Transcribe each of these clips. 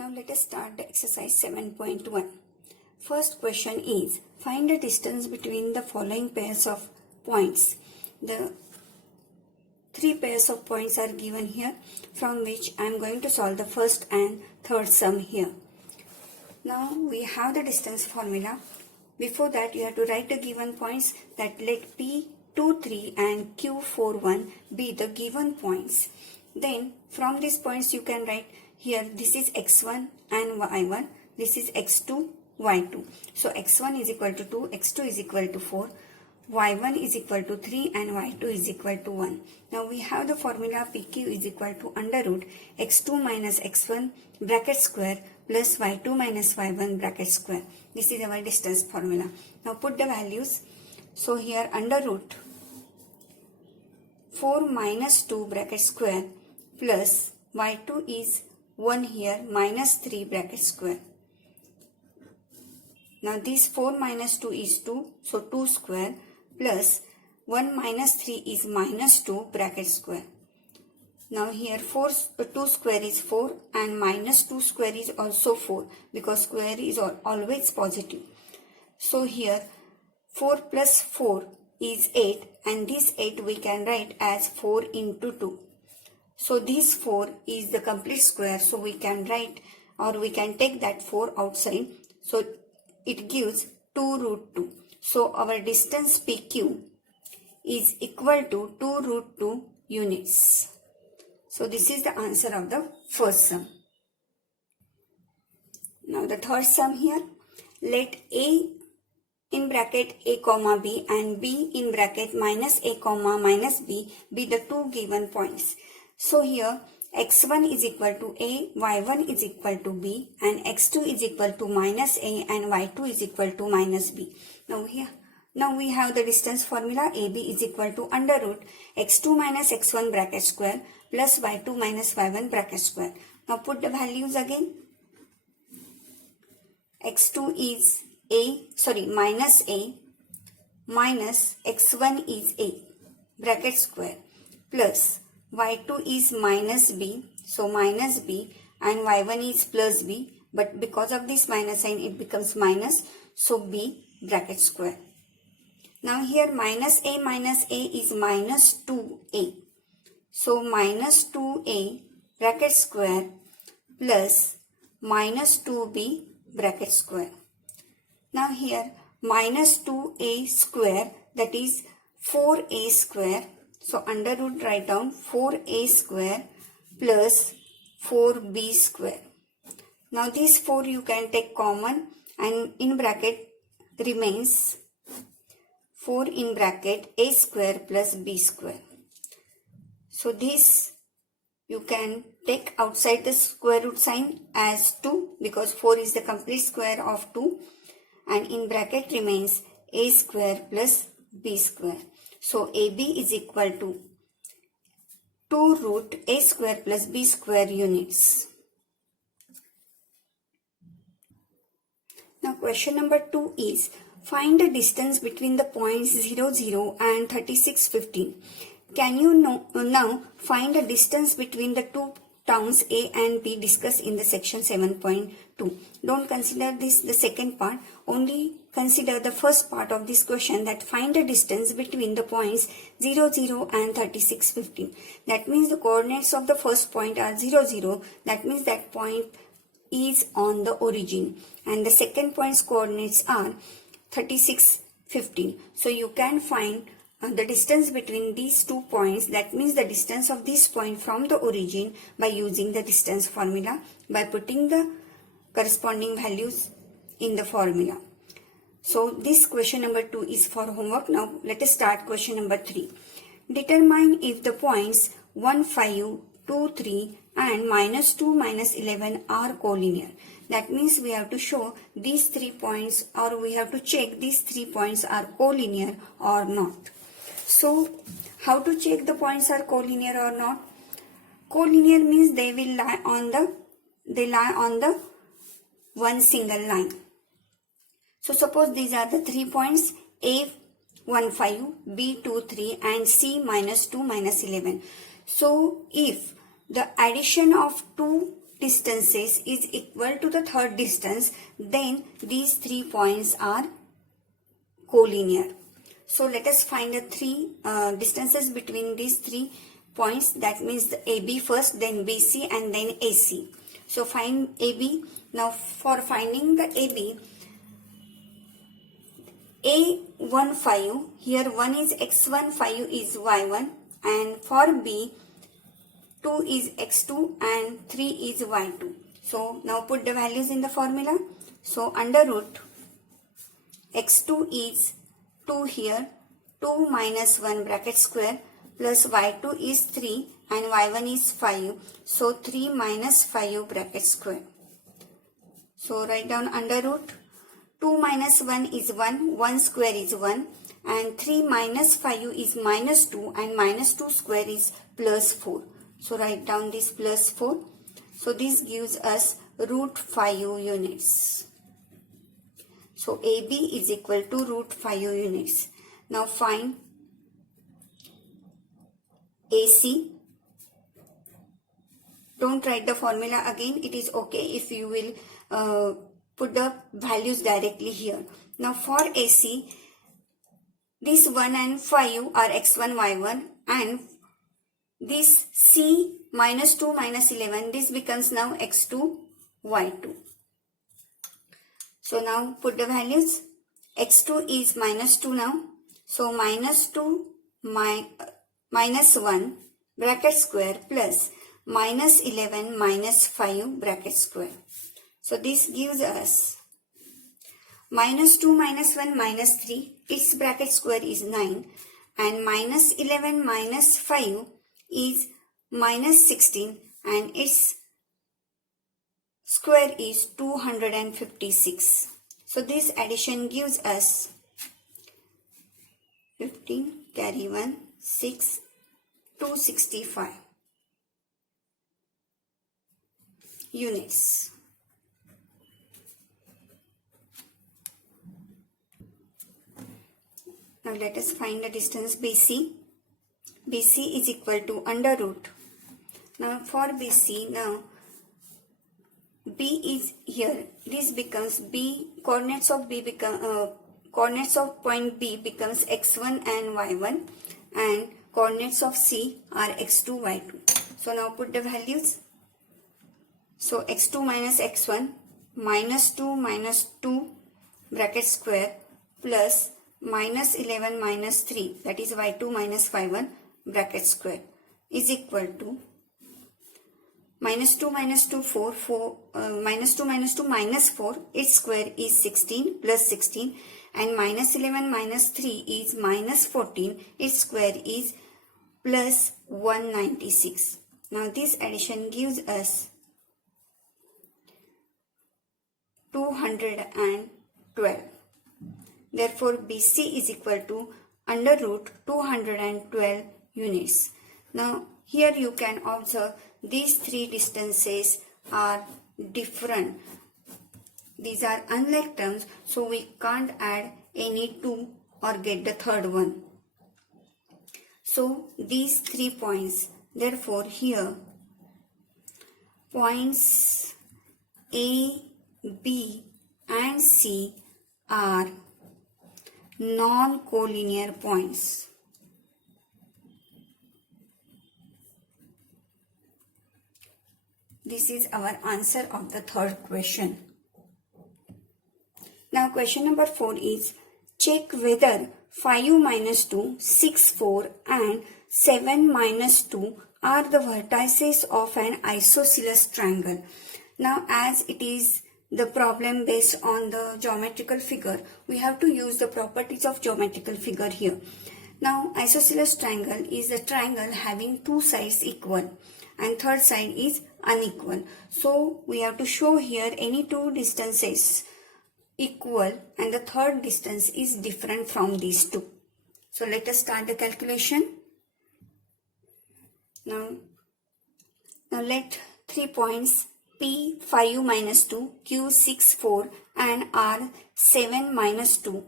Now let us start the exercise 7.1. First question is, find the distance between the following pairs of points. The three pairs of points are given here, from which I am going to solve the first and third sum here. Now we have the distance formula. Before that you have to write the given points, that let P23 and Q41 be the given points. Then from these points you can write here, this is x1 and y1, this is x2, y2. So x1 is equal to 2, x2 is equal to 4, y1 is equal to 3 and y2 is equal to 1. Now we have the formula PQ is equal to under root x2 minus x1 bracket square plus y2 minus y1 bracket square. This is our distance formula. Now put the values. So here under root 4 minus 2 bracket square plus y2 is 1 here minus 3 bracket square. Now this 4 minus 2 is 2, so 2 square plus 1 minus 3 is minus 2 bracket square. Now here 2 square is 4 and minus 2 square is also 4, because square is always positive. So here 4 plus 4 is 8, and this 8 we can write as 4 into 2. So this 4 is the complete square, so we can write, or we can take that 4 outside. So it gives 2 root 2. So our distance PQ is equal to 2 root 2 units. So this is the answer of the first sum. Now the third sum here, let A in bracket A comma B and B in bracket minus A comma minus B be the two given points. So here x1 is equal to A, y1 is equal to B, and x2 is equal to minus A and y2 is equal to minus B. Now we have the distance formula. AB is equal to under root x2 minus x1 bracket square plus y2 minus y1 bracket square. Now put the values again. x2 is minus A minus x1 is A bracket square plus y2 is minus B, so minus B, and y1 is plus B, but because of this minus sign it becomes minus, so B bracket square. Now here minus A is minus 2A, so minus 2A bracket square plus minus 2B bracket square. Now here minus 2A square, that is 4A square. So under root write down 4A square plus 4B square. Now this 4 you can take common, and in bracket remains 4 in bracket A square plus B square. So this you can take outside the square root sign as 2, because 4 is the complete square of 2, and in bracket remains A square plus B square. So AB is equal to 2 root A square plus B square units. Now question number 2 is, find the distance between the points 0, 0 and 36, 15. Can you now find the distance between the two towns A and B discussed in the section 7.2. Don't consider this the second part, only consider the first part of this question, that find the distance between the points 0, 0 and 36, 15. That means the coordinates of the first point are 0, 0. That means that point is on the origin. And the second point's coordinates are 36, 15. So you can find the distance between these 2 points, that means the distance of this point from the origin, by using the distance formula, by putting the corresponding values in the formula. So this question number 2 is for homework. Now let us start question number 3. Determine if the points 1, 5, 2, 3 and minus 2, minus 11 are collinear. That means we have to show these 3 points, or we have to check these 3 points are collinear or not. So how to check the points are collinear or not? Collinear means they lie on the one single line. So suppose these are the 3 points, A 1, 5, B 2, 3 and C minus 2, minus 11. So if the addition of 2 distances is equal to the third distance, then these 3 points are collinear. So let us find the 3 distances between these 3 points. That means the AB first, then BC, and then AC. So find AB. Now for finding the AB, A15, here 1 is x1, 5 is y1, and for B, 2 is x2 and 3 is y2. So now put the values in the formula. So under root x2 is 2 here, 2 minus 1 bracket square, plus y2 is 3 and y1 is 5. So 3 minus 5 bracket square. So write down under root 2 minus 1 is 1, 1 square is 1, and 3 minus 5 is minus 2, and minus 2 square is plus 4. So write down this plus 4. So this gives us root 5 units. So AB is equal to root 5 units. Now find AC. Don't write the formula again. It is okay if you will put the values directly here. Now for AC, this 1 and 5 are x1, y1, and this C minus 2 minus 11, this becomes now x2, y2. So now put the values. x2 is minus 2 now. So minus 2 minus 1 bracket square plus minus 11 minus 5 bracket square. So this gives us minus 2 minus 1 minus 3, its bracket square is 9, and minus 11 minus 5 is minus 16, and its square is 256. So this addition gives us 15 carry 1, 6, 265 units. Now let us find the distance BC. BC is equal to under root. Now for BC, now B is here. This becomes B. Coordinates of B become coordinates of point B becomes x1 and y1, and coordinates of C are x2, y2. So now put the values. So x2 minus x1 minus 2 bracket square plus minus 11 minus 3, that is y2 minus 5 bracket square, is equal to minus 2 minus 2 4, minus 2 minus 2 minus 4, its square is 16 plus 16, and minus 11 minus 3 is minus 14, its square is plus 196. Now this addition gives us 212. Therefore, BC is equal to under root 212 units. Now, here you can observe these 3 distances are different. These are unlike terms, so we can't add any 2 or get the third one. So, these 3 points, therefore, here points A, B and C are non-collinear points. This is our answer of the third question. Now question number 4 is, check whether 5 minus 2, 6, 4 and 7 minus 2 are the vertices of an isosceles triangle. Now as it is the problem based on the geometrical figure, we have to use the properties of geometrical figure here. Now isosceles triangle is a triangle having 2 sides equal and third side is unequal. So we have to show here any 2 distances equal and the third distance is different from these 2. So let us start the calculation. Now let 3 points P 5 minus 2, Q 6, 4 and R 7 minus 2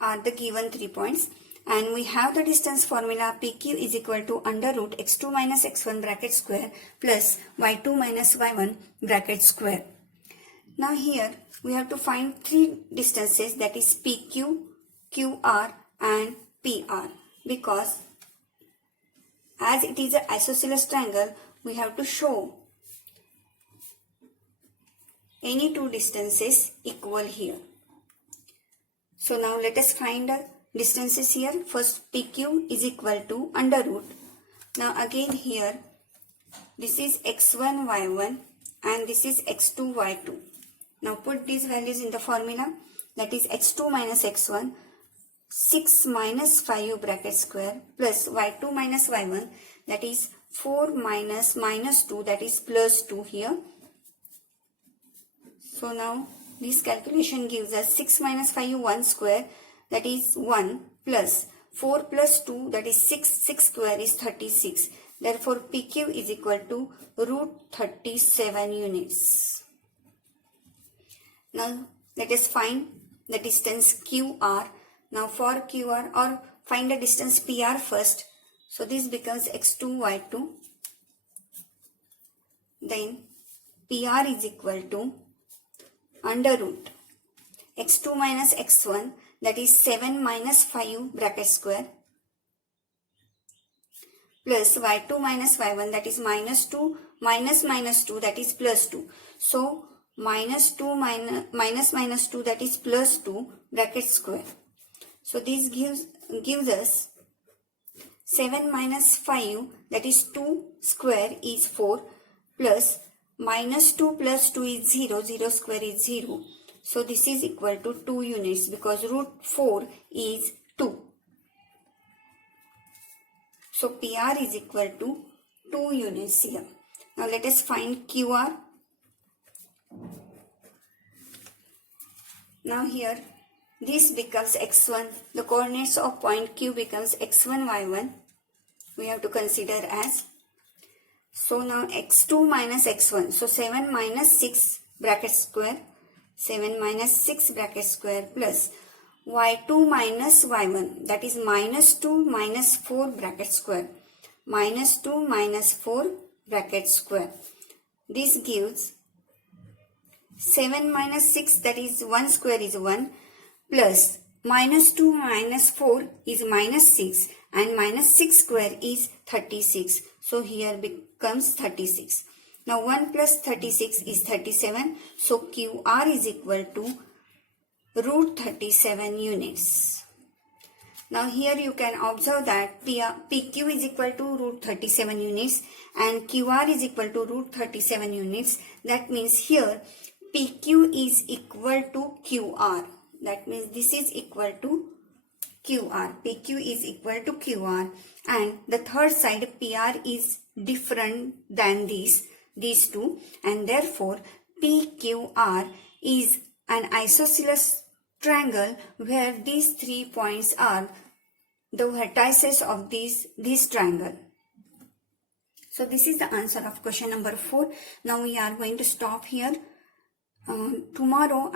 are the given 3 points. and we have the distance formula PQ is equal to under root x2 minus x1 bracket square plus y2 minus y1 bracket square. Now here we have to find three distances, that is PQ, QR and PR, because as it is an isosceles triangle we have to show any two distances equal here. So now let us find the distances here. First PQ is equal to under root. Now again here this is x1 y1 and this is x2 y2. Now put these values in the formula, that is x2 minus x1 6 minus 5 bracket square plus y2 minus y1, that is 4 minus minus 2, that is plus 2 here. So now this calculation gives us 6 minus 5 1 square, that is 1, plus 4 plus 2, that is 6, 6 square is 36. Therefore PQ is equal to root 37 units. Now let us find the distance QR. Now for QR, or find the distance PR first. So this becomes x2 y2. Then PR is equal to under root x2 minus x1, that is 7 minus 5 bracket square plus y2 minus y1, that is minus 2 minus minus 2, that is plus 2. So minus 2 minus 2, that is plus 2 bracket square. So this gives us 7 minus 5, that is 2 square is 4, plus minus 2 plus 2 is 0, 0 square is 0. So this is equal to 2 units because root 4 is 2. So PR is equal to 2 units here. Now let us find QR. Now here this becomes x1. The coordinates of point Q becomes x1 y1. We have to consider as. So now x2 minus x1. So 7 minus 6 bracket square. 7 minus 6 bracket square plus y2 minus y1. That is minus 2 minus 4 bracket square. Minus 2 minus 4 bracket square. This gives 7 minus 6, that is 1 square is 1, plus minus 2 minus 4 is minus 6 and minus 6 square is 36. So here becomes 36. Now 1 plus 36 is 37. So QR is equal to root 37 units. Now here you can observe that PQ is equal to root 37 units and QR is equal to root 37 units. That means here PQ is equal to QR. That means this is equal to QR. PQ is equal to QR and the third side PR is different than these two, and therefore PQR is an isosceles triangle where these 3 points are the vertices of this triangle. So this is the answer of question number 4. Now we are going to stop here. Tomorrow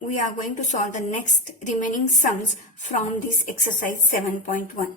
we are going to solve the next remaining sums from this exercise 7.1.